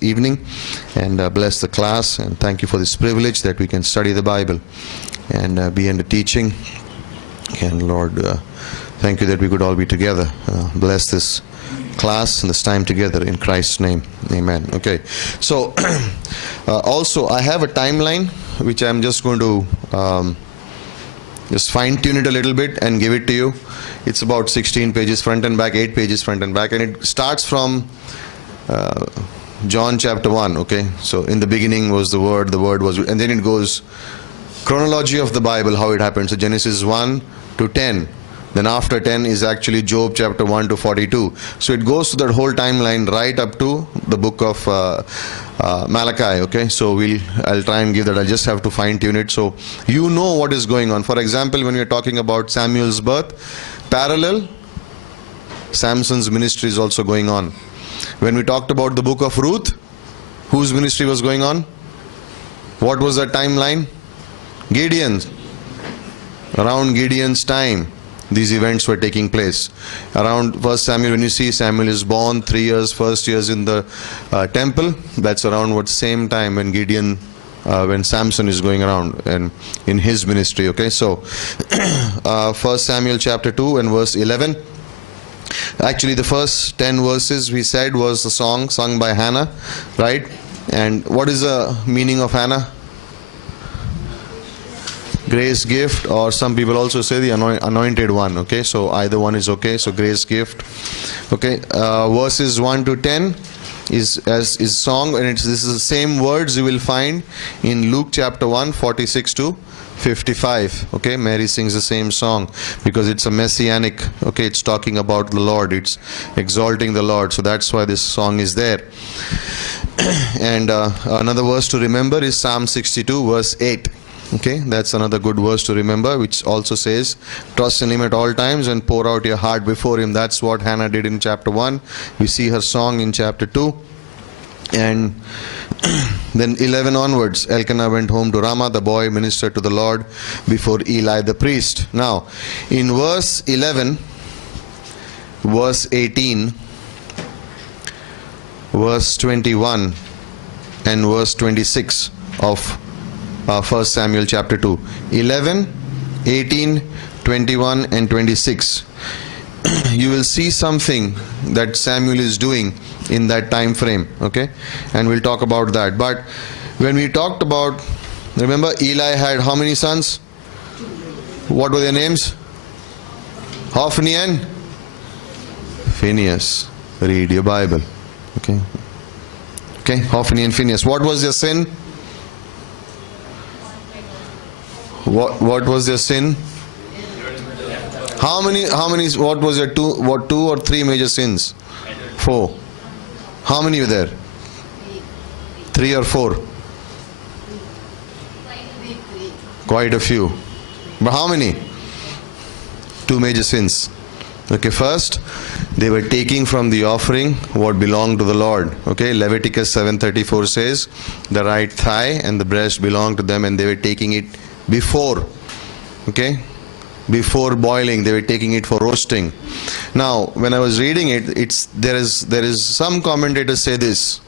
evening, and bless the class, and thank you for this privilege that we can study the Bible and be under teaching. And Lord, thank you that we could all be together. Bless this class and this time together in Christ's name. Amen. Okay. So also I have a timeline which I'm just going to just fine tune it a little bit and give it to you. It's about 16 pages front and back, 8 pages front and back, and it starts from John chapter 1. Okay. So in the beginning was the Word was, and then it goes chronology of the Bible, how it happened. So Genesis 1 to 10. Then after 10 is actually Job chapter 1 to 42. So it goes to that whole timeline right up to the book of Malachi. Okay, so I'll try and give that. I'll just have to fine tune it so you know what is going on. For example, when we are talking about Samuel's birth, parallel Samson's ministry is also going on. When we talked about the book of Ruth, whose ministry was going on? What was the timeline? Gideon's. Around Gideon's time, these events were taking place. Around 1 Samuel, when you see Samuel is born, 3 years, first years in the temple, that's around what same time when Gideon, when Samson is going around and in his ministry. Okay, so 1 Samuel chapter 2 and verse 11. Actually, the first 10 verses we said was the song sung by Hannah, right? And what is the meaning of Hannah? Grace gift, or some people also say the anointed one. Okay, so either one is okay. So grace gift. Okay, verses 1 to 10 is song, and this is the same words you will find in Luke chapter 1, 46 to 55. Okay, Mary sings the same song because it's a messianic. Okay, it's talking about the Lord. It's exalting the Lord. So that's why this song is there. And another verse to remember is Psalm 62 verse 8. Okay, that's another good verse to remember, which also says, trust in Him at all times and pour out your heart before Him. That's what Hannah did in chapter 1. We see her song in chapter 2. And then 11 onwards, Elkanah went home to Ramah. The boy ministered to the Lord before Eli the priest. Now, in verse 11, verse 18, verse 21, and verse 26 of 1 Samuel chapter 2. 11, 18, 21 and 26. You will see something that Samuel is doing in that time frame. Okay, and we'll talk about that. But when we talked about, remember Eli had how many sons? What were their names? Hophni and Phinehas. Read your Bible. Okay, Hophni and Phinehas. What was their sin? What was their sin? How many, what was your two or three major sins? 4. How many were there? 3 or 4? Quite a few. But how many? 2 major sins. Okay, first, they were taking from the offering what belonged to the Lord. Okay, Leviticus 7:34 says, the right thigh and the breast belonged to them, and they were taking it before. Okay, before boiling, they were taking it for roasting. Now, when I was reading it, there is some commentators say this: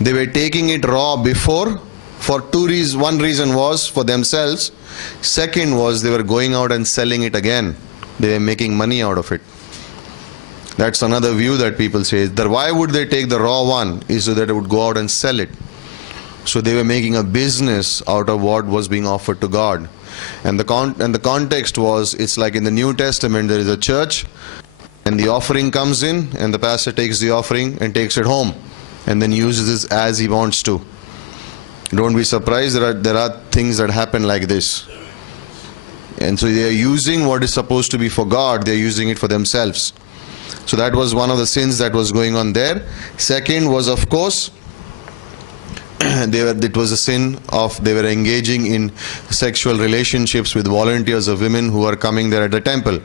they were taking it raw before for 2 reasons. One reason was for themselves. Second was they were going out and selling it again. They were making money out of it. That's another view that people say. That why would they take the raw one? Is so that they would go out and sell it. So they were making a business out of what was being offered to God. And the context was, it's like in the New Testament, there is a church, and the offering comes in, and the pastor takes the offering and takes it home, and then uses it as he wants to. Don't be surprised, there are things that happen like this. And so they are using what is supposed to be for God, they are using it for themselves. So that was one of the sins that was going on there. Second was, of course, it was a sin of they were engaging in sexual relationships with volunteers of women who were coming there at the temple.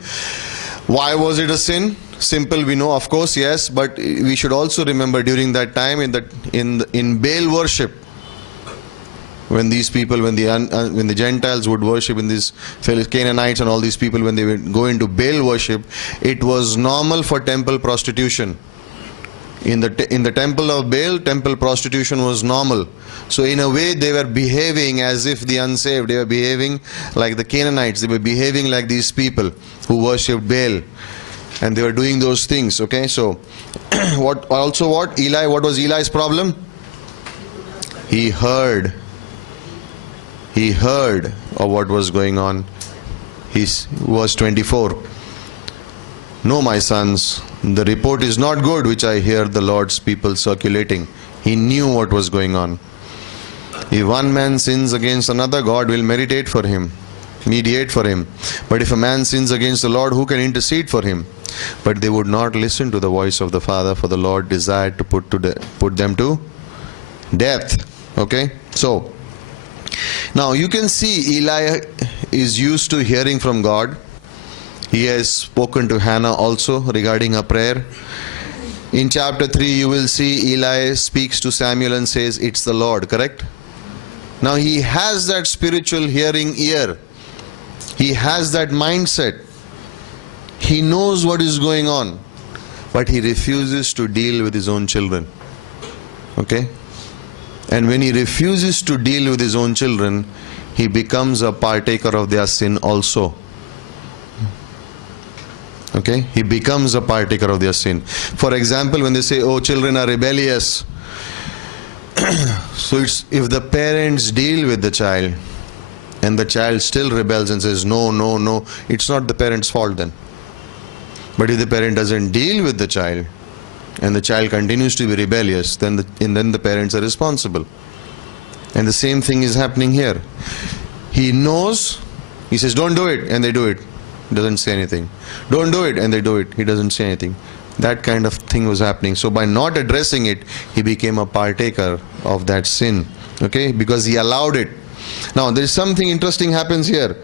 Why was it a sin? Simple, we know, of course, yes, but we should also remember during that time in Baal worship, when these people, when the Gentiles would worship, in these Canaanites and all these people, when they would go into Baal worship, it was normal for temple prostitution. In the temple of Baal, temple prostitution was normal. So in a way they were behaving as if the unsaved. They were behaving like the Canaanites. They were behaving like these people who worshipped Baal. And they were doing those things. Okay, so what was Eli's problem? He heard of what was going on. Verse 24. No, my sons, the report is not good which I hear the Lord's people circulating. He knew what was going on. If one man sins against another, God will mediate for him. But if a man sins against the Lord, who can intercede for him? But they would not listen to the voice of the Father, for the Lord desired to put them to death. Okay, so now you can see Eli is used to hearing from God. He has spoken to Hannah also regarding her prayer. In chapter 3 you will see Eli speaks to Samuel and says, it's the Lord, correct? Now he has that spiritual hearing ear. He has that mindset. He knows what is going on, but he refuses to deal with his own children. Okay? And when he refuses to deal with his own children, he becomes a partaker of their sin also. Okay? He becomes a partaker of their sin. For example, when they say, oh, children are rebellious. So it's, if the parents deal with the child and the child still rebels and says, no, no, no, it's not the parent's fault then. But if the parent doesn't deal with the child and the child continues to be rebellious, then the parents are responsible. And the same thing is happening here. He knows, he says, don't do it, and they do it. He doesn't say anything. Don't do it, and they do it. He doesn't say anything. That kind of thing was happening. So by not addressing it, he became a partaker of that sin. Okay? Because he allowed it. Now, there is something interesting happens here.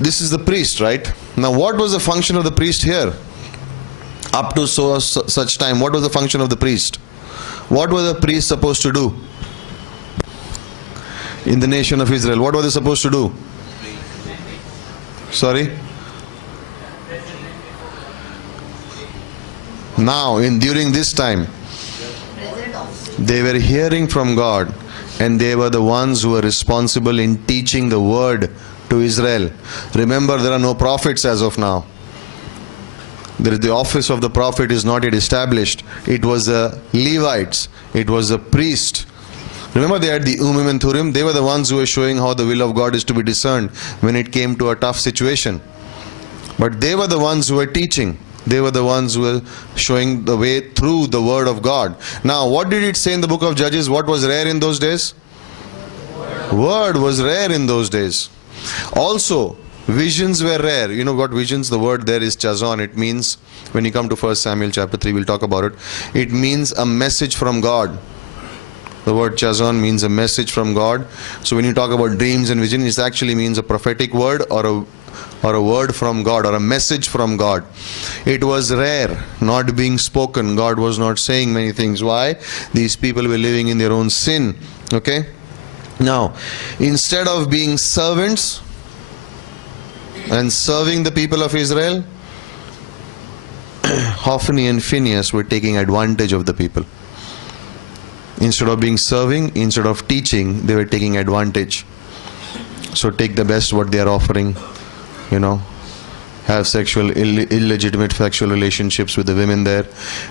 This is the priest, right? Now, what was the function of the priest here? Up to such time, what was the function of the priest? What was the priest supposed to do? In the nation of Israel, what were they supposed to do? Sorry? Now, during this time, they were hearing from God, and they were the ones who were responsible in teaching the word to Israel. Remember, there are no prophets as of now. The office of the prophet is not yet established. It was the Levites. It was the priest. Remember, they had the Urim and Thurim. They were the ones who were showing how the will of God is to be discerned when it came to a tough situation. But they were the ones who were teaching. They were the ones who were showing the way through the word of God. Now, what did it say in the book of Judges? What was rare in those days? Word was rare in those days. Also, visions were rare. You know what visions? The word there is chazon. It means, when you come to 1 Samuel chapter 3, we'll talk about it. It means a message from God. The word chazon means a message from God. So when you talk about dreams and visions, it actually means a prophetic word or a word from God or a message from God. It was rare, not being spoken. God was not saying many things. Why? These people were living in their own sin. Okay? Now, instead of being servants and serving the people of Israel, Hophni and Phinehas were taking advantage of the people. Instead of being serving, instead of teaching, they were taking advantage. So take the best what they are offering, have illegitimate sexual relationships with the women there,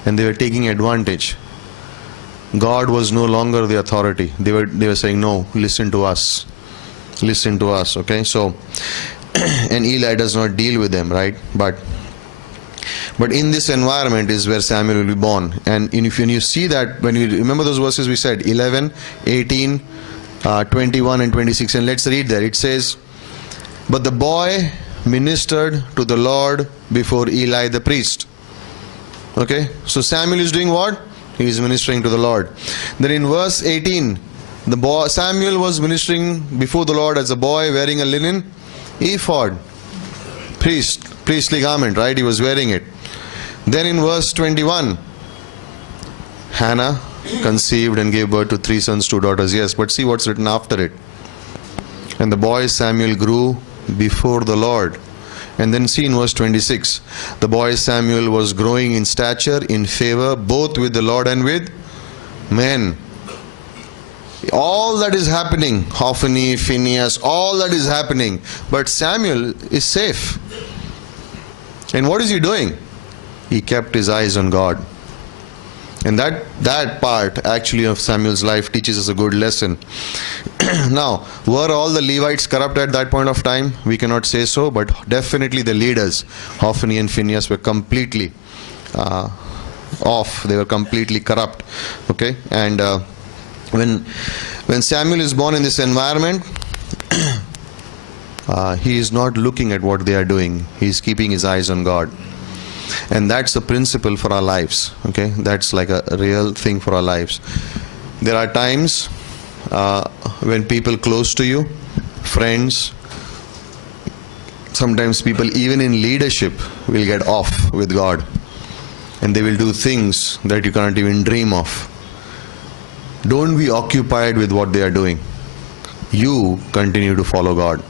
and they were taking advantage. God was no longer the authority. They were saying, no, listen to us. Listen to us, okay? So, and Eli does not deal with them, right? But in this environment is where Samuel will be born. And when you see that, when you remember those verses we said, 11, 18, 21 and 26, and let's read there. It says, but the boy ministered to the Lord before Eli the priest. Okay, so Samuel is doing what? He is ministering to the Lord. Then in verse 18, Samuel was ministering before the Lord as a boy wearing a linen ephod. Priestly garment, right? He was wearing it. Then in verse 21, Hannah conceived and gave birth to 3 sons, 2 daughters. Yes, but see what's written after it. And the boy Samuel grew before the Lord, And then see in verse 26, the boy Samuel was growing in stature, in favor, both with the Lord and with men. All that is happening, Hophni, Phinehas, all that is happening, but Samuel is safe. And what is he doing? He kept his eyes on God. And that part actually of Samuel's life teaches us a good lesson. Now, were all the Levites corrupt at that point of time? We cannot say so, but definitely the leaders, Hophni and Phinehas, were completely off. They were completely corrupt. Okay? And when Samuel is born in this environment, he is not looking at what they are doing. He is keeping his eyes on God. And that's the principle for our lives. Okay, that's like a real thing for our lives. There are times when people close to you, friends, sometimes people even in leadership will get off with God, and they will do things that you cannot even dream of. Don't be occupied with what they are doing. You continue to follow God.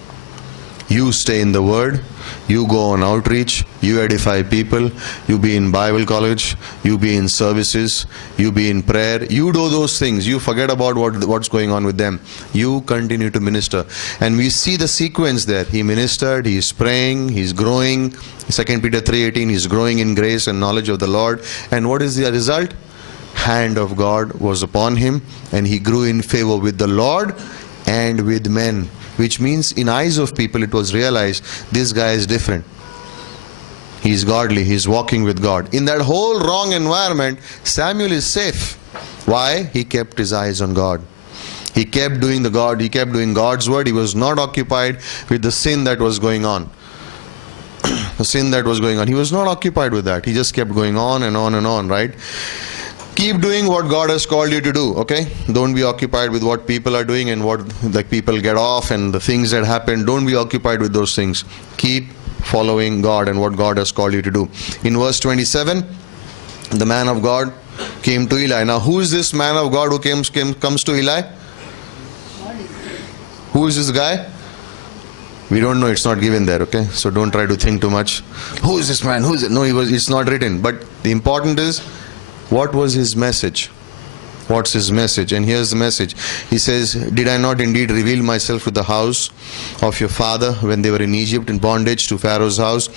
You stay in the Word. You go on outreach, you edify people, you be in Bible college, you be in services, you be in prayer, you do those things. You forget about what's going on with them. You continue to minister. And we see the sequence there. He ministered, he is praying, he is growing. 2 Peter 3:18, he is growing in grace and knowledge of the Lord. And what is the result? Hand of God was upon him, and he grew in favor with the Lord and with men. Which means in eyes of people it was realized this guy is different. He is godly, he is walking with God. In that whole wrong environment, Samuel is safe. Why? He kept his eyes on God. He kept doing God's word. He was not occupied with the sin that was going on. The sin that was going on. He was not occupied with that. He just kept going on and on and on, right? Keep doing what God has called you to do, okay? Don't be occupied with what people are doing and what like people get off and the things that happen. Don't be occupied with those things. Keep following God and what God has called you to do. In verse 27, the man of God came to Eli. Now, who is this man of God who comes to Eli? Who is this guy? We don't know. It's not given there, okay? So don't try to think too much. Who is this man? Who is it? No, it's not written. But the important is, what was his message? What's his message? And here's the message. He says, did I not indeed reveal myself to the house of your father when they were in Egypt in bondage to Pharaoh's house?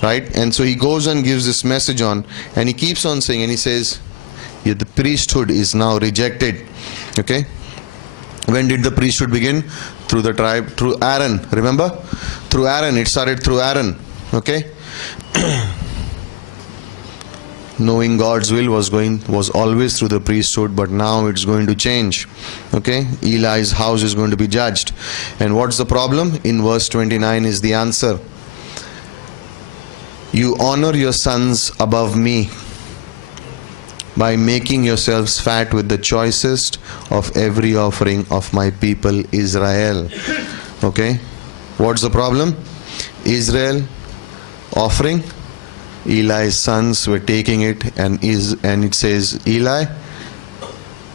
Right? And so he goes and gives this message on, and he keeps on saying, and he says, yeah, the priesthood is now rejected. Okay? When did the priesthood begin? Through the tribe, through Aaron. Remember? Through Aaron. It started through Aaron. Okay? Knowing God's will was always through the priesthood, but now it's going to change. Okay? Eli's house is going to be judged. And what's the problem? In verse 29 is the answer. You honor your sons above me by making yourselves fat with the choicest of every offering of my people Israel. Okay? What's the problem? Israel offering, Eli's sons were taking it, and it says, Eli,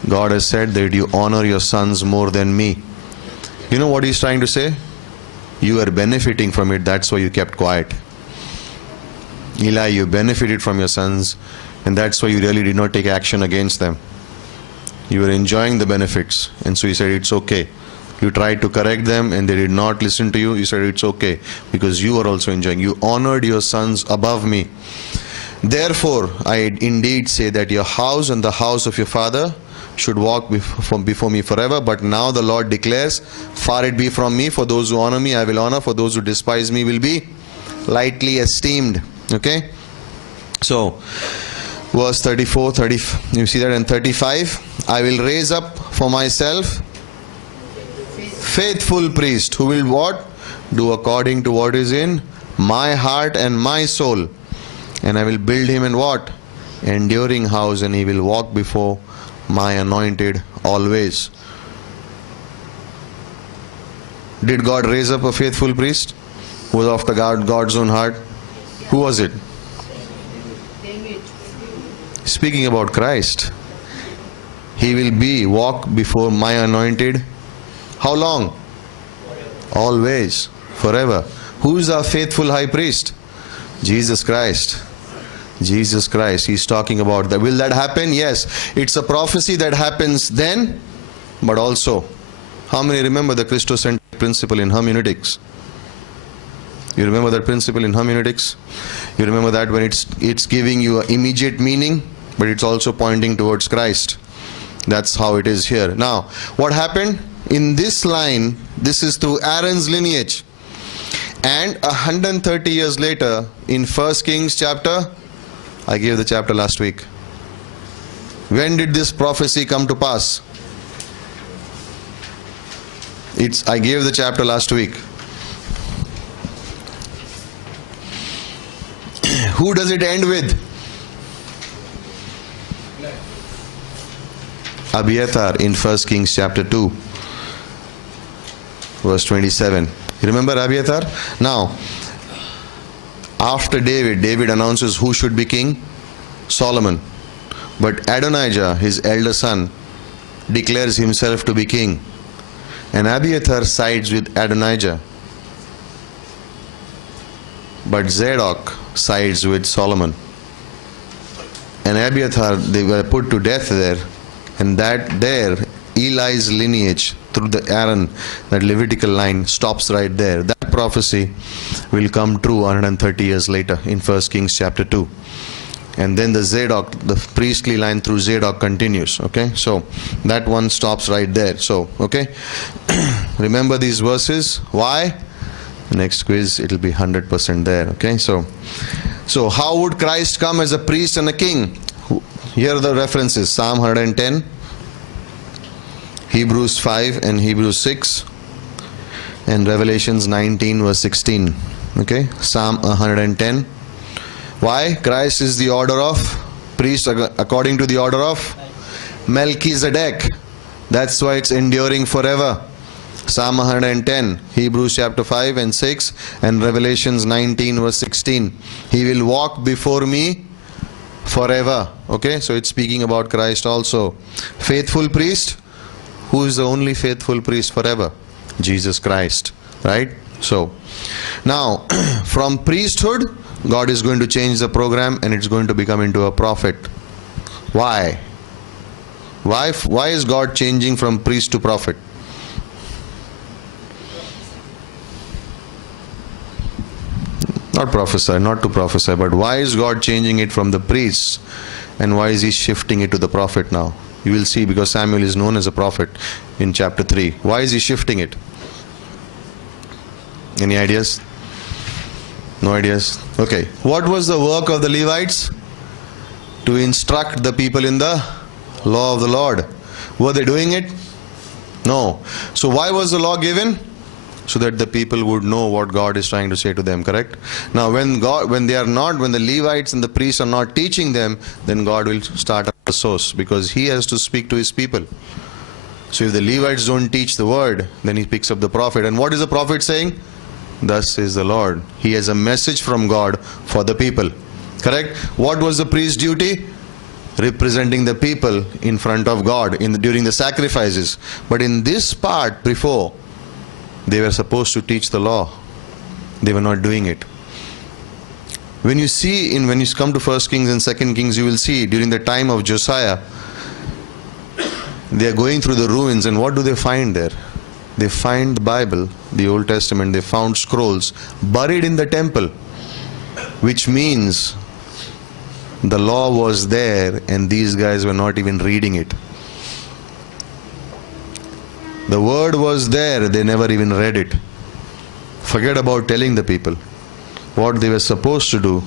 God has said that you honor your sons more than me. You know what he's trying to say? You are benefiting from it, that's why you kept quiet. Eli, you benefited from your sons, and that's why you really did not take action against them. You were enjoying the benefits, and so you said it's okay. You tried to correct them and they did not listen to you. You said it's okay because you were also enjoying. You honored your sons above me. Therefore, I indeed say that your house and the house of your father should walk before me forever. But now the Lord declares, far it be from me, for those who honor me I will honor, for those who despise me will be lightly esteemed. Okay? So, verse 34, you see that in 35, I will raise up for myself faithful priest who will what? Do according to what is in my heart and my soul. And I will build him in what? Enduring house, and he will walk before my anointed always. Did God raise up a faithful priest who was after God's own heart? Who was it? Speaking about Christ. He will walk before my anointed. How long? Always. Forever. Who is our faithful high priest? Jesus Christ. Jesus Christ. He's talking about that. Will that happen? Yes. It's a prophecy that happens then, but also, how many remember the Christocentric principle in hermeneutics? You remember that principle in hermeneutics? You remember that when it's giving you an immediate meaning, but it's also pointing towards Christ. That's how it is here. Now, what happened? In this line, this is through Aaron's lineage. And 130 years later, in 1 Kings chapter, I gave the chapter last week. When did this prophecy come to pass? I gave the chapter last week. Who does it end with? Abiathar in 1 Kings chapter 2, verse 27. You remember Abiathar? Now, after David announces who should be king? Solomon. But Adonijah, his elder son, declares himself to be king. And Abiathar sides with Adonijah. But Zadok sides with Solomon. And Abiathar, they were put to death there. And that there, Eli's lineage through the Aaron, that Levitical line, stops right there. That prophecy will come true 130 years later in 1 Kings chapter 2. And then the Zadok, the priestly line through Zadok continues. Okay, so that one stops right there. So, okay, remember these verses. Why? Next quiz, it will be 100% there. Okay, so how would Christ come as a priest and a king? Here are the references: Psalm 110, Hebrews 5 and Hebrews 6, and Revelations 19 verse 16. Okay, Psalm 110. Why? Christ is the order of priest according to the order of Melchizedek. That's why it's enduring forever. Psalm 110, Hebrews chapter 5 and 6, and Revelations 19 verse 16. He will walk before me forever. Okay, so it's speaking about Christ also. Faithful priest. Who is the only faithful priest forever? Jesus Christ. Right? So, now, from priesthood, God is going to change the program and it's going to become into a prophet. Why? Why is God changing from priest to prophet? Not to prophesy, but why is God changing it from the priests and why is he shifting it to the prophet now? You will see, because Samuel is known as a prophet in chapter 3. Why is he shifting it? Any ideas? No ideas? Okay. What was the work of the Levites? To instruct the people in the law of the Lord. Were they doing it? No. So why was the law given? So that the people would know what God is trying to say to them, correct? Now when the Levites and the priests are not teaching them, then God will start at the source, because he has to speak to his people. So if the Levites don't teach the word, then he picks up the prophet. And what is the prophet saying? Thus says the Lord. He has a message from God for the people. Correct? What was the priest's duty? Representing the people in front of God during the sacrifices. But in this part before, they were supposed to teach the law. They were not doing it. When you come to 1 Kings and 2 Kings, you will see during the time of Josiah, they are going through the ruins, and what do they find there? They find the Bible, the Old Testament. They found scrolls buried in the temple, which means the law was there and these guys were not even reading it. The word was there, they never even read it. Forget about telling the people what they were supposed to do.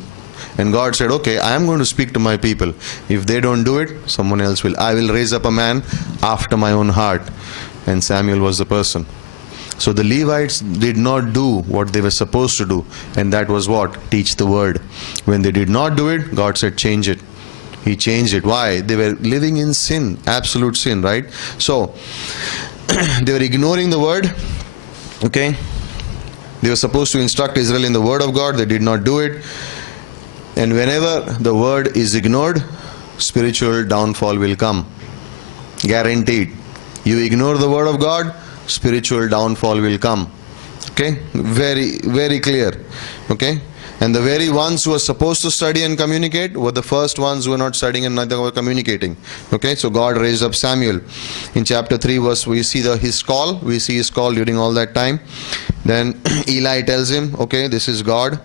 And God said, okay, I am going to speak to my people. If they don't do it, someone else will. I will raise up a man after my own heart. And Samuel was the person. So the Levites did not do what they were supposed to do. And that was what? Teach the word. When they did not do it, God said, change it. He changed it. Why? They were living in sin, absolute sin, right? So, they were ignoring the word. Okay? They were supposed to instruct Israel in the word of God. They did not do it. And whenever the word is ignored, spiritual downfall will come. Guaranteed. You ignore the word of God, spiritual downfall will come. Okay, very, very clear. Okay, and the very ones who were supposed to study and communicate were the first ones who were not studying and neither were communicating. Okay, so God raised up Samuel. In chapter 3 verse, we see his call. We see his call during all that time. Then Eli tells him, okay, this is God.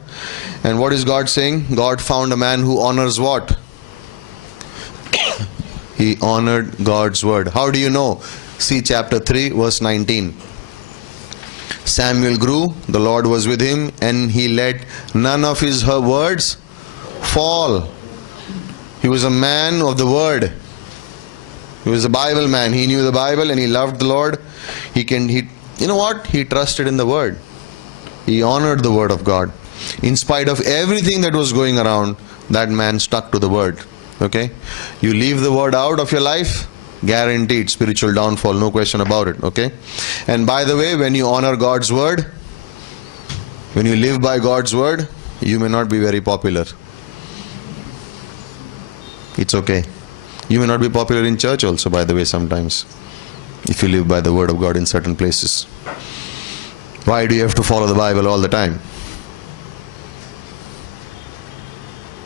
And what is God saying? God found a man who honors what? He honored God's word. How do you know? See chapter 3 verse 19. Samuel grew, the Lord was with him, and he let none of his words fall. He was a man of the word. He was a Bible man. He knew the Bible and he loved the Lord. You know what? He trusted in the word. He honored the word of God. In spite of everything that was going around, that man stuck to the word. Okay? You leave the word out of your life, guaranteed spiritual downfall, no question about it. Okay? And by the way, when you honor God's word, when you live by God's word, you may not be very popular. It's okay. You may not be popular in church also, by the way, sometimes, if you live by the word of God in certain places. Why do you have to follow the Bible all the time?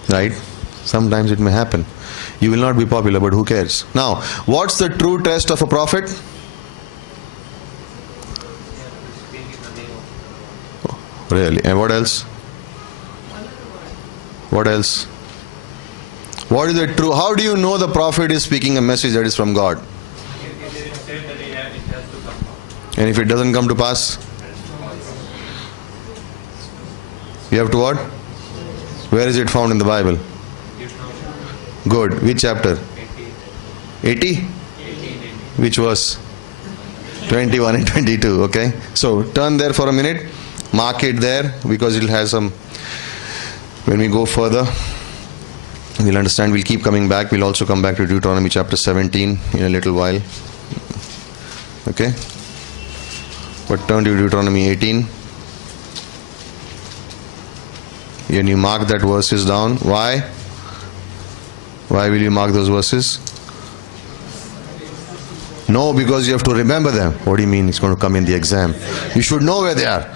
Right? Sometimes it may happen. You will not be popular, but who cares? Now, what's the true test of a prophet? Really? And what else? What else? What is the true? How do you know the prophet is speaking a message that is from God? And if it doesn't come to pass? You have to what? Where is it found in the Bible? Good. Which chapter? 80? Which verse? 21 and 22. Okay. So turn there for a minute. Mark it there because it will have some. When we go further, we'll understand. We'll keep coming back. We'll also come back to Deuteronomy chapter 17 in a little while. Okay. But turn to Deuteronomy 18. When you mark that verses down. Why? Why will you mark those verses? No, because you have to remember them. What do you mean it's going to come in the exam? You should know where they are.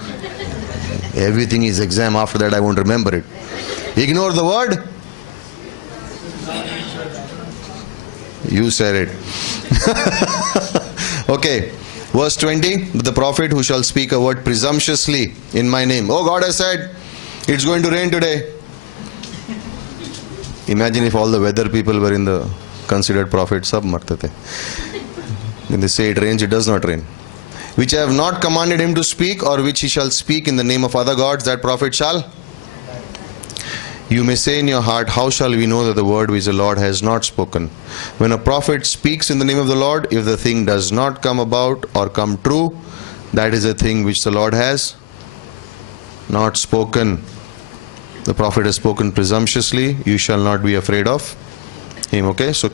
Everything is exam. After that I won't remember it. Ignore the word. You said it. Okay. Verse 20. The prophet who shall speak a word presumptuously in my name. Oh, God has said it's going to rain today. Imagine if all the weather people were in the considered prophet. Sab martate. When they say it rains, it does not rain. Which I have not commanded him to speak, or which he shall speak in the name of other gods, that prophet shall. You may say in your heart, how shall we know that the word which the Lord has not spoken? When a prophet speaks in the name of the Lord, if the thing does not come about or come true, that is a thing which the Lord has not spoken. The prophet has spoken presumptuously. You shall not be afraid of him. Okay, so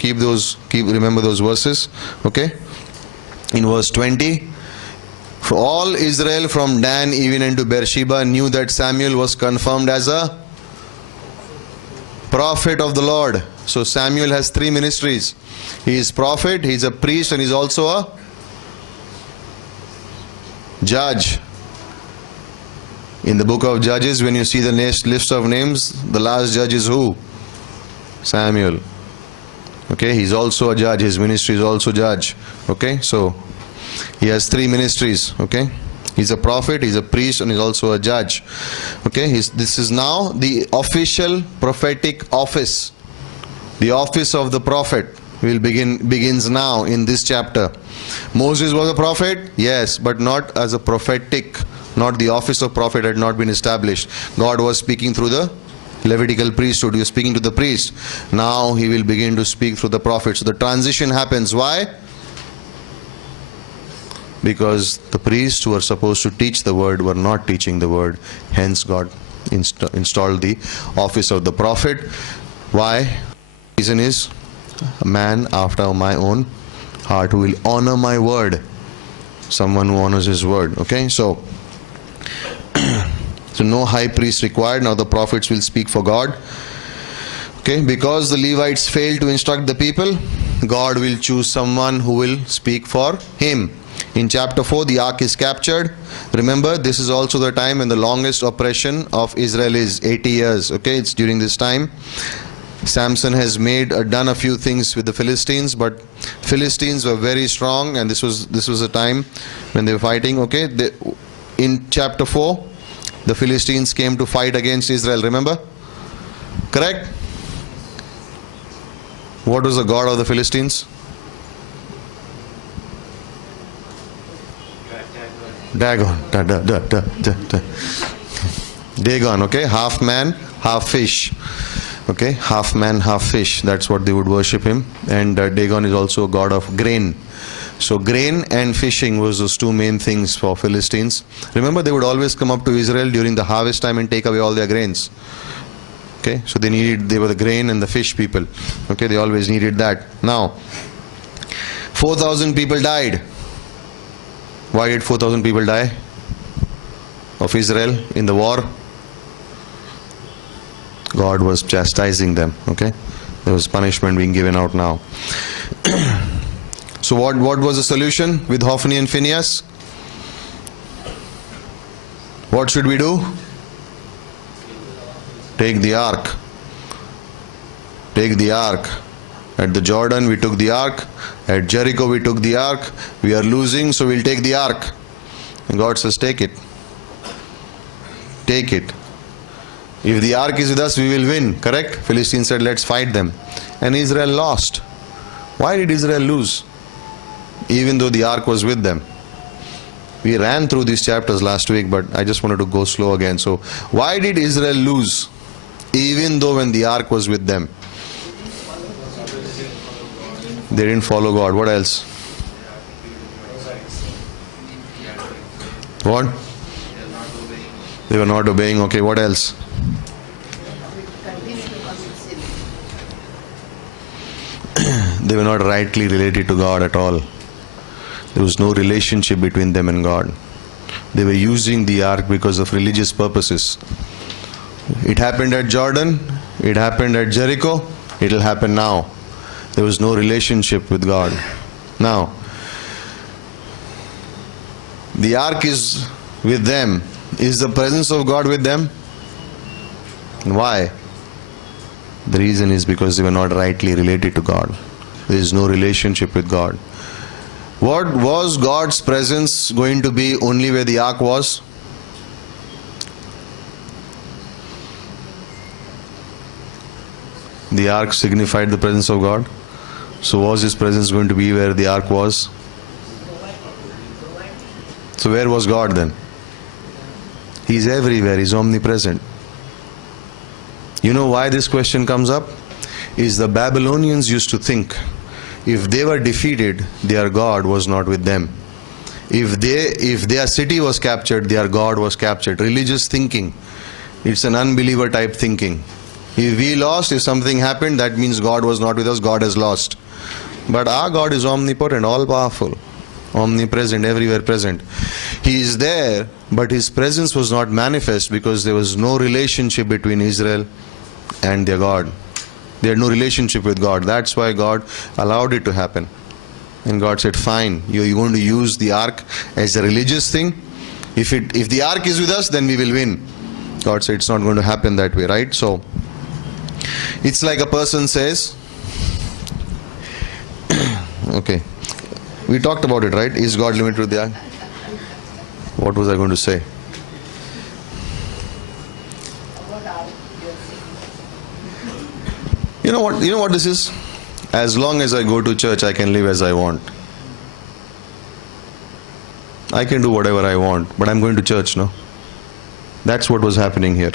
remember those verses. Okay, in verse 20, for all Israel from Dan even unto Beersheba knew that Samuel was confirmed as a prophet of the Lord. So Samuel has three ministries. He is prophet, he is a priest, and he is also a judge. In the book of Judges, when you see the list of names, the last judge is who? Samuel. Okay, he's also a judge. His ministry is also judge. Okay, so he has three ministries. Okay, he's a prophet, he's a priest, and he's also a judge. Okay, this is now the official prophetic office. The office of the prophet begins now in this chapter. Moses was a prophet, yes, but not as a prophetic. Not the office of prophet had not been established. God was speaking through the Levitical priesthood. He was speaking to the priest. Now he will begin to speak through the prophet. So the transition happens. Why? Because the priests who were supposed to teach the word were not teaching the word. Hence God installed the office of the prophet. Why? The reason is, a man after my own heart who will honor my word. Someone who honors his word. Okay, so no high priest required. Now the prophets will speak for God. Okay, because the Levites failed to instruct the people, God will choose someone who will speak for him. In chapter 4, the ark is captured. Remember, this is also the time when the longest oppression of Israel is 80 years. Okay, it's during this time. Samson has done a few things with the Philistines, but Philistines were very strong, and this was a time when they were fighting. Okay, in chapter 4, the Philistines came to fight against Israel. Remember? Correct? What was the god of the Philistines? Dagon. Dagon, okay? Half man, half fish. Okay? Half man, half fish. That's what they would worship him. And Dagon is also a god of grain. So grain and fishing was those two main things for Philistines. Remember, they would always come up to Israel during the harvest time and take away all their grains. Okay? So they were the grain and the fish people. Okay? They always needed that. Now, 4,000 people died. Why did 4,000 people die of Israel in the war? God was chastising them. Okay, there was punishment being given out now. So what was the solution with Hophni and Phinehas? What should we do? Take the ark. Take the ark. At the Jordan we took the ark. At Jericho we took the ark. We are losing, so we'll take the ark. And God says, take it. Take it. If the ark is with us, we will win. Correct? Philistines said, let's fight them. And Israel lost. Why did Israel lose? Even though the ark was with them. We ran through these chapters last week, but I just wanted to go slow again. So, why did Israel lose? Even though when the ark was with them. They didn't follow God. What else? What? They were not obeying. Okay, what else? They were not rightly related to God at all. There was no relationship between them and God. They were using the ark because of religious purposes. It happened at Jordan. It happened at Jericho. It will happen now. There was no relationship with God. Now, the ark is with them. Is the presence of God with them? Why? The reason is because they were not rightly related to God. There is no relationship with God. What was God's presence going to be only where the ark was? The ark signified the presence of God. So was His presence going to be where the ark was? So where was God then? He's everywhere. He's omnipresent. You know why this question comes up? Is the Babylonians used to think if they were defeated, their God was not with them. If their city was captured, their God was captured. Religious thinking. It's an unbeliever type thinking. If we lost, if something happened, that means God was not with us, God has lost. But our God is omnipotent, all-powerful, omnipresent, everywhere present. He is there, but His presence was not manifest because there was no relationship between Israel and their God. They had no relationship with God. That's why God allowed it to happen. And God said, fine, you're going to use the ark as a religious thing. If the ark is with us, then we will win. God said it's not going to happen that way, right? So, it's like a person says, okay, we talked about it, right? Is God limited to the ark? What was I going to say? You know what this is? As long as I go to church, I can live as I want. I can do whatever I want, but I'm going to church, no? That's what was happening here.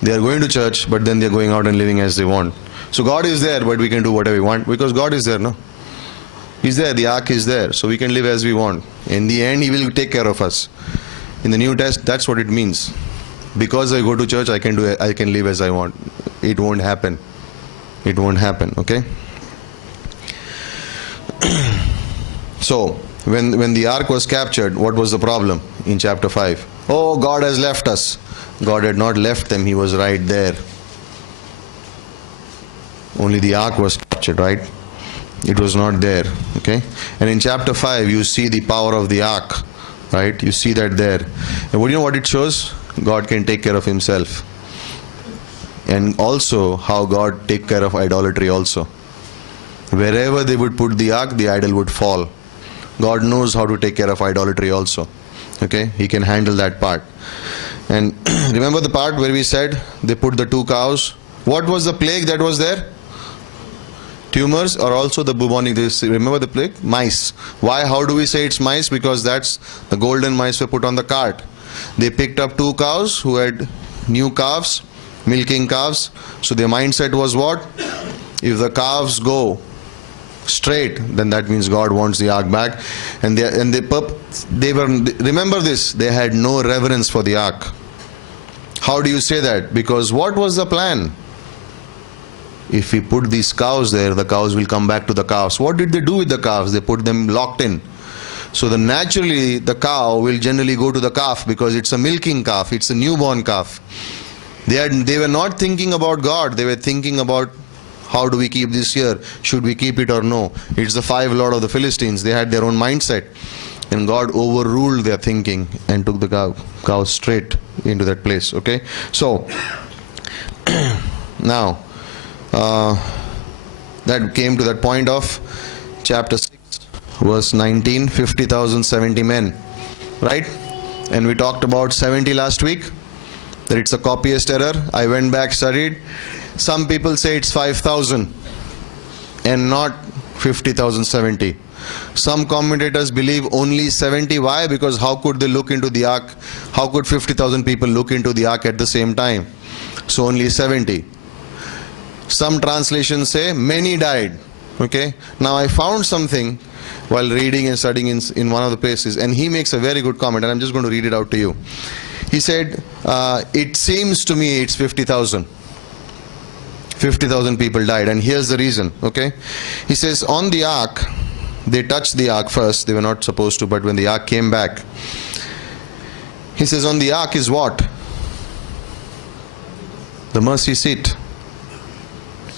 They are going to church, but then they are going out and living as they want. So God is there, but we can do whatever we want because God is there, no? He's there, the ark is there, so we can live as we want. In the end, He will take care of us. In the New Testament, that's what it means. Because I go to church, I can live as I want. It won't happen. It won't happen, okay? So, when the ark was captured, what was the problem in chapter 5? Oh, God has left us. God had not left them, He was right there. Only the ark was captured, right? It was not there. Okay? And in chapter 5, you see the power of the ark. Right? You see that there. And what do you know what it shows? God can take care of himself. And also how God take care of idolatry also. Wherever they would put the ark, the idol would fall. God knows how to take care of idolatry also. Okay? He can handle that part. And remember the part where we said they put the 2 cows? What was the plague that was there? Tumors, or also the bubonic. Remember the plague? Mice. Why? How do we say it's mice? Because that's the golden mice were put on the cart. They picked up 2 cows who had new calves, milking calves. So their mindset was what? If the calves go straight, then that means God wants the ark back. And they were, remember this, they had no reverence for the ark. How do you say that? Because what was the plan? If we put these cows there, the cows will come back to the calves. What did they do with the calves? They put them locked in. So naturally the cow will generally go to the calf because it's a milking calf, it's a newborn calf. They were not thinking about God, they were thinking about how do we keep this here? Should we keep it or no? It's the 5 lord of the Philistines. They had their own mindset. And God overruled their thinking and took the cow straight into that place. Okay? So, now, that came to that point of chapter 6, verse 19, 50,000, 70 men. Right? And we talked about 70 last week. That it's a copyist error. I went back, studied. Some people say it's 5,000 and not 50,000, 70. Some commentators believe only 70. Why? Because how could they look into the ark? How could 50,000 people look into the ark at the same time? So only 70. Some translations say many died. Okay. Now I found something while reading and studying in one of the places, and he makes a very good comment, and I'm just going to read it out to you. He said, it seems to me it's 50,000. 50,000 people died, and here's the reason. Okay, he says on the ark, they touched the ark first. They were not supposed to, but when the ark came back, he says on the ark is what? The mercy seat.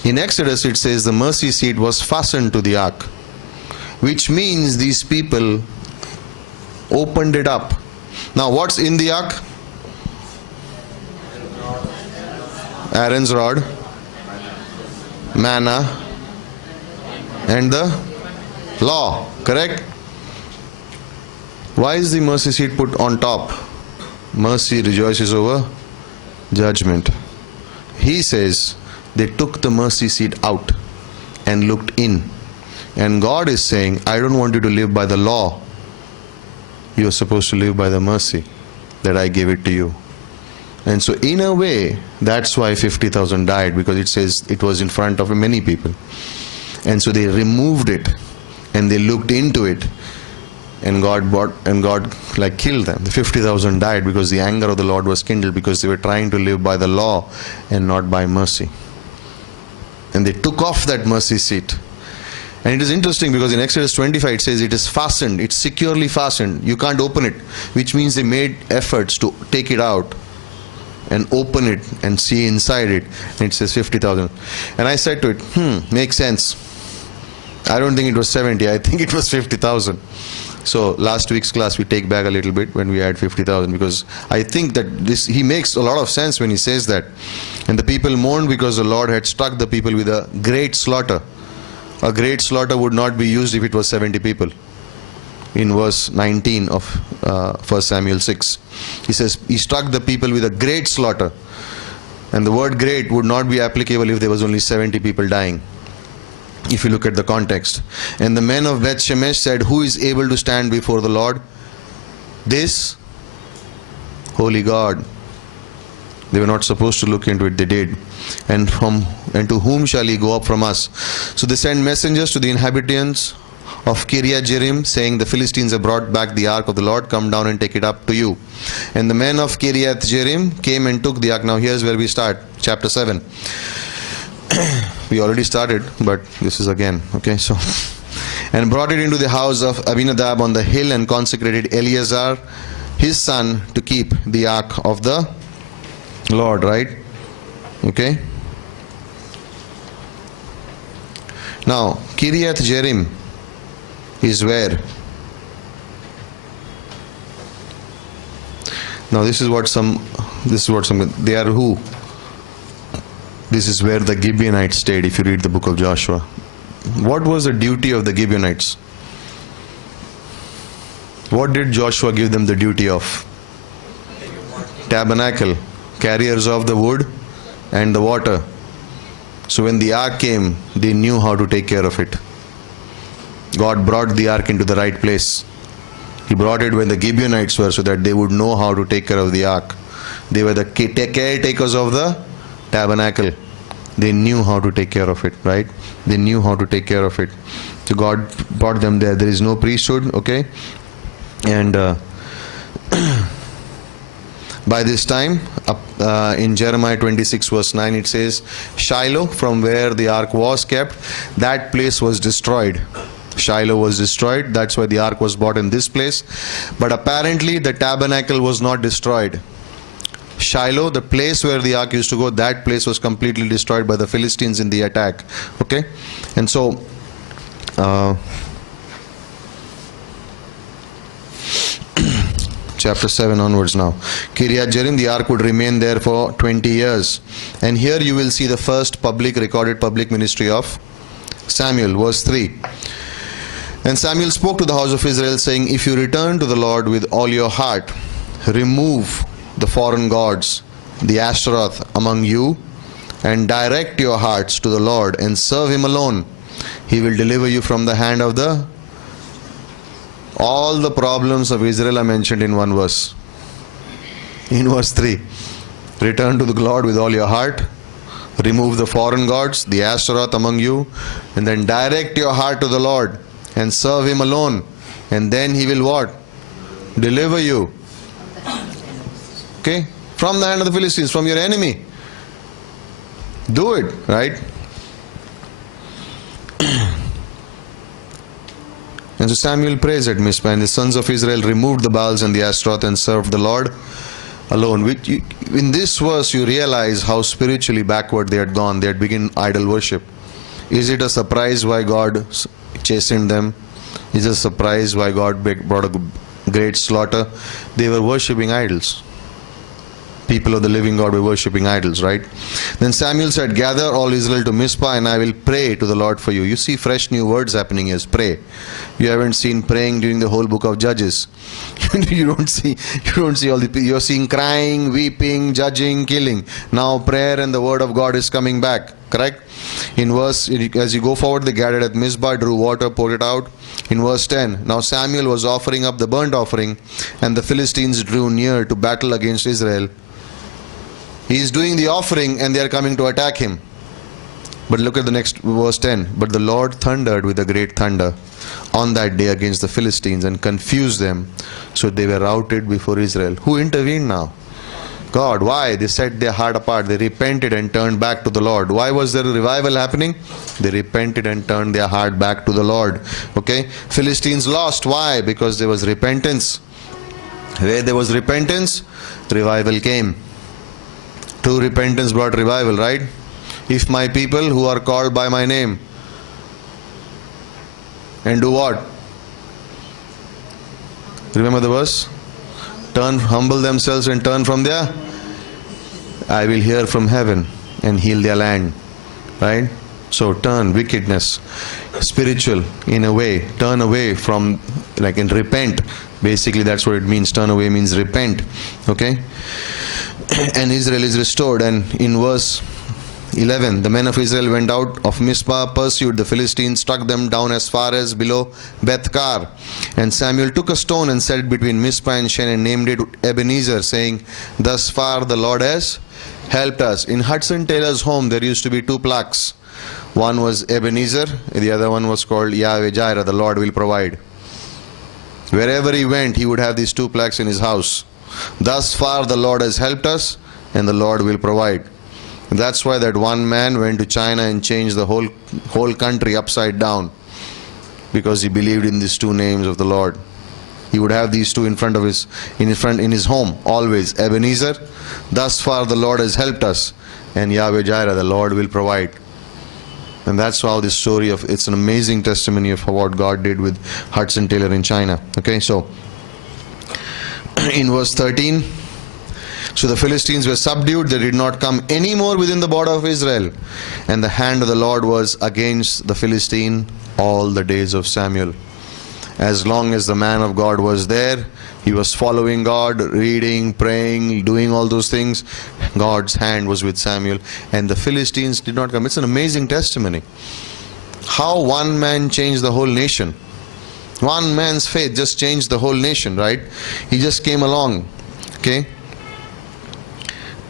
In Exodus it says the mercy seat was fastened to the ark, which means these people opened it up. Now what's in the ark? Aaron's rod, manna, and the law, correct? Why is the mercy seat put on top? Mercy rejoices over judgment. He says they took the mercy seat out and looked in. And God is saying, I don't want you to live by the law. You're supposed to live by the mercy that I gave it to you. And so in a way, that's why 50,000 died, because it says it was in front of many people. And so they removed it and they looked into it, and God killed them. The 50,000 died because the anger of the Lord was kindled, because they were trying to live by the law and not by mercy. And they took off that mercy seat. And it is interesting because in Exodus 25 it says it is fastened, it's securely fastened. You can't open it, which means they made efforts to take it out and open it and see inside it. And it says 50,000. And I said to it, makes sense. I don't think it was 70, I think it was 50,000. So last week's class we take back a little bit when we add 50,000, because I think that he makes a lot of sense when he says that. And the people mourned because the Lord had struck the people with a great slaughter. A great slaughter would not be used if it was 70 people. In verse 19 of 1 Samuel 6, he says he struck the people with a great slaughter. And the word great would not be applicable if there was only 70 people dying, if you look at the context. And the men of Beth Shemesh said, who is able to stand before the Lord? This holy God. They were not supposed to look into it, they did. And to whom shall he go up from us? So they sent messengers to the inhabitants of Kiriath Jearim, saying, the Philistines have brought back the ark of the Lord, come down and take it up to you. And the men of Kiriath Jearim came and took the ark. Now here's where we start, chapter 7. We already started, but this is again, okay, so. And brought it into the house of Abinadab on the hill, and consecrated Eleazar, his son, to keep the ark of the Lord, right? Okay. Now, Kiriath Jearim is where? Now this is what some, they are who? This is where the Gibeonites stayed, if you read the book of Joshua. What was the duty of the Gibeonites? What did Joshua give them the duty of? Tabernacle, carriers of the wood and the water. So when the ark came, they knew how to take care of it. God brought the ark into the right place. He brought it when the Gibeonites were, so that they would know how to take care of the ark. They were the caretakers of the tabernacle. They knew how to take care of it, right? They knew how to take care of it. So God brought them there. There is no priesthood, okay? And by this time, in Jeremiah 26 verse 9, it says, Shiloh, from where the ark was kept, that place was destroyed. Shiloh was destroyed. That's why the ark was brought in this place. But apparently the tabernacle was not destroyed. Shiloh, the place where the ark used to go, that place was completely destroyed by the Philistines in the attack. Okay? And so, chapter 7 onwards now. Kiriath Jearim, the ark would remain there for 20 years. And here you will see the first recorded public ministry of Samuel, verse 3. And Samuel spoke to the house of Israel, saying, if you return to the Lord with all your heart, remove the foreign gods, the Ashtaroth among you, and direct your hearts to the Lord, and serve Him alone, He will deliver you from the hand of the... All the problems of Israel are mentioned in one verse. In verse 3. Return to the Lord with all your heart, remove the foreign gods, the Ashtaroth among you, and then direct your heart to the Lord, and serve Him alone, and then He will what? Deliver you. Okay? From the hand of the Philistines, from your enemy. Do it, right? And so Samuel prays at Mizpah, and the sons of Israel removed the Baals and the Ashtaroth and served the Lord alone. In this verse you realize how spiritually backward they had gone. They had begun idol worship. Is it a surprise why God chastened them? Is it a surprise why God brought a great slaughter? They were worshipping idols. People of the living God were worshipping idols, right? Then Samuel said, gather all Israel to Mizpah, and I will pray to the Lord for you. You see fresh new words happening here. Pray. You haven't seen praying during the whole book of Judges. you don't see all the people. You're seeing crying, weeping, judging, killing. Now prayer and the word of God is coming back. Correct? In verse, as you go forward, they gathered at Mizpah, drew water, poured it out. In verse 10, now Samuel was offering up the burnt offering, and the Philistines drew near to battle against Israel. He is doing the offering, and they are coming to attack him. But look at the next verse 10. But the Lord thundered with a great thunder on that day against the Philistines and confused them, so they were routed before Israel. Who intervened now? God. Why? They set their heart apart. They repented and turned back to the Lord. Why was there a revival happening? They repented and turned their heart back to the Lord. Okay? Philistines lost. Why? Because there was repentance. Where there was repentance, revival came. True repentance brought revival, right? If my people who are called by my name and do what? Remember the verse? Humble themselves and turn from their... I will hear from heaven and heal their land. Right? So turn, wickedness, spiritual in a way, turn away from, and repent. Basically that's what it means. Turn away means repent. Okay? And Israel is restored. And in verse 11, the men of Israel went out of Mizpah, pursued the Philistines, struck them down as far as below Beth-kar. And Samuel took a stone and set it between Mizpah and Shen and named it Ebenezer, saying, thus far the Lord has helped us. In Hudson Taylor's home there used to be two plaques. One was Ebenezer, the other one was called Yahweh Jireh, the Lord will provide. Wherever he went, he would have these two plaques in his house. Thus far the Lord has helped us, and the Lord will provide. That's why that one man went to China and changed the whole country upside down, because he believed in these two names of the Lord. He would have these two in his home always. Ebenezer, thus far the Lord has helped us, and Yahweh Jireh, the Lord will provide. And that's how this story of, it's an amazing testimony of what God did with Hudson Taylor in China. Okay, so in verse 13, so the Philistines were subdued, they did not come any more within the border of Israel. And the hand of the Lord was against the Philistine all the days of Samuel. As long as the man of God was there, he was following God, reading, praying, doing all those things, God's hand was with Samuel, and the Philistines did not come. It's an amazing testimony. How one man changed the whole nation. One man's faith just changed the whole nation, right? He just came along. Okay?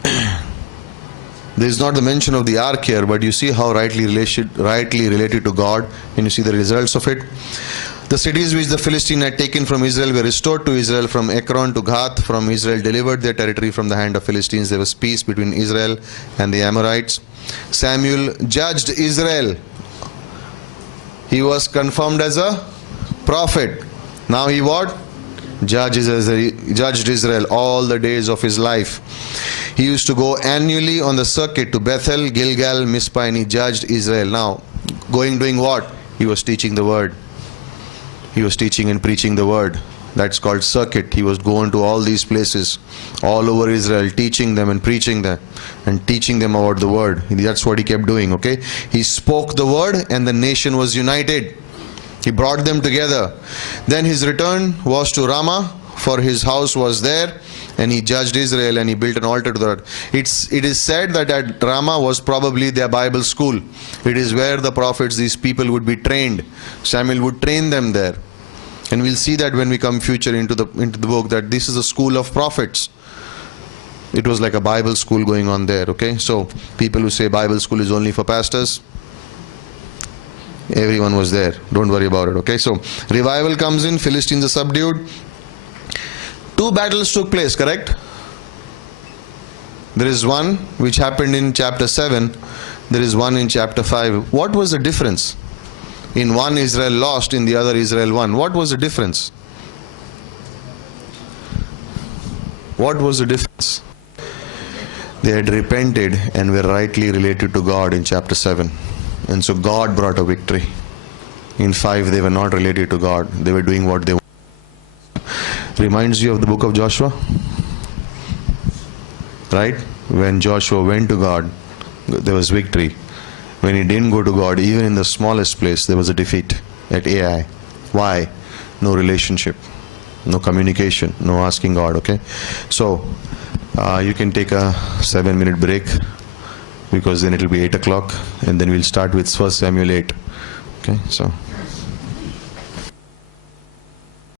There is not the mention of the ark here, but you see how rightly related to God, and you see the results of it. The cities which the Philistines had taken from Israel were restored to Israel, from Ekron to Gath. From Israel delivered their territory from the hand of Philistines. There was peace between Israel and the Amorites. Samuel judged Israel. He was confirmed as a prophet. Now he what? Judged Israel all the days of his life. He used to go annually on the circuit to Bethel, Gilgal, Mizpah, and he judged Israel. Now, doing what? He was teaching the word. He was teaching and preaching the word. That's called circuit. He was going to all these places, all over Israel, teaching them and preaching them and teaching them about the word. That's what he kept doing, okay? He spoke the word and the nation was united. He brought them together. Then his return was to Ramah, for his house was there, and he judged Israel, and he built an altar to the Lord. It is said that at Ramah was probably their Bible school. It is where the prophets, these people, would be trained. Samuel would train them there. And we'll see that when we come future into the book, that this is a school of prophets. It was like a Bible school going on there, okay? So people who say Bible school is only for pastors, everyone was there. Don't worry about it, okay? So revival comes in, Philistines are subdued. 2 battles took place, correct? There is one which happened in chapter 7. There is one in chapter 5. What was the difference? In one Israel lost, in the other Israel won. What was the difference? What was the difference? They had repented and were rightly related to God in chapter 7. And so God brought a victory. In 5 they were not related to God. They were doing what they wanted. Reminds you of the book of Joshua? Right? When Joshua went to God, there was victory. When he didn't go to God, even in the smallest place, there was a defeat at Ai. Why? No relationship, no communication, no asking God, okay? So, you can take a 7-minute break, because then it will be 8 o'clock, and then we'll start with 1 Samuel 8. Okay, so